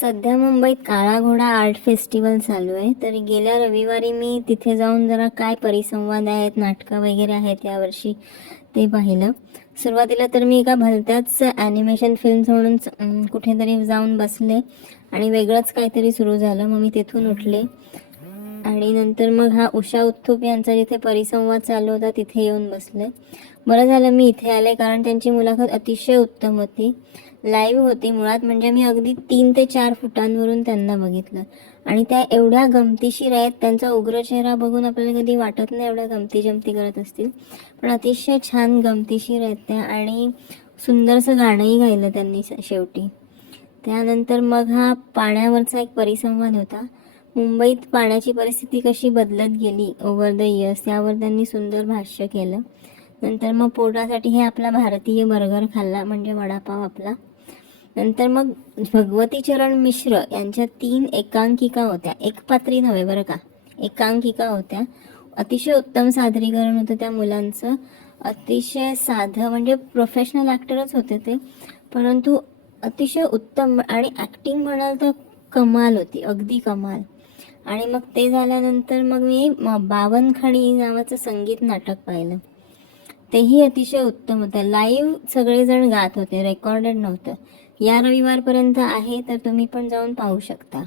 सध्या मुंबईत काळा घोडा आर्ट फेस्टिवल चालू आहे. तर गेल्या रविवारी मी तिथे जाऊन जरा काय परिसंवाद आहेत नाटकं वगैरे आहेत यावर्षी ते पाहिलं. सुरुवातीला तर मी एका भलत्याच ॲनिमेशन फिल्म्स म्हणून कुठेतरी जाऊन बसले आणि वेगळंच काहीतरी सुरू झालं. मग मी तिथून उठले. आणि नंतर मग हा उषा उत्थुप यांचा जिथे परिसंवाद चालू होता तिथे येऊन बसले. बरं झालं मी इथे आले कारण त्यांची मुलाखत अतिशय उत्तम होती. लाईव्ह होती मुळात म्हणजे मी अगदी तीन ते चार फुटांवरून त्यांना बघितलं. आणि त्या एवढ्या गमतीशीर आहेत त्यांचा उग्र चेहरा बघून आपल्याला कधी वाटत नाही एवढ्या गमती जमती करत असतील. पण अतिशय छान गमतीशीर आहेत त्या आणि सुंदरसं गाणंही गायलं त्यांनी शेवटी. त्यानंतर मग हा पाण्यावरचा एक परिसंवाद होता. मुंबईत पाण्याची परिस्थिती कशी बदलत गेली ओव्हर द इयर्स त्यावर त्यांनी सुंदर भाष्य केलं. नंतर मग पोटासाठी हे आपला भारतीय बर्गर खाल्ला म्हणजे वडापाव आपला. नंतर मग भगवती चरण मिश्र यांच्या तीन एकांकिका होत्या. एक पात्री नव्हे बरं का? एकांकिका होत्या. अतिशय उत्तम सादरीकरण होतं त्या मुलांचं. अतिशय साधं म्हणजे प्रोफेशनल ॲक्टरच होते ते. परंतु अतिशय उत्तम आणि ॲक्टिंग म्हणाल तर कमाल होती अगदी कमाल. आणि मग ते झाल्यानंतर मग मी म- बावनखडी नावाचं संगीत नाटक पाहिलं. तेही अतिशय उत्तम होतं. लाईव्ह सगळेजण गात होते रेकॉर्डेड नव्हतं. या रविवारपर्यंत आहे तर तुम्ही पण जाऊन पाहू शकता.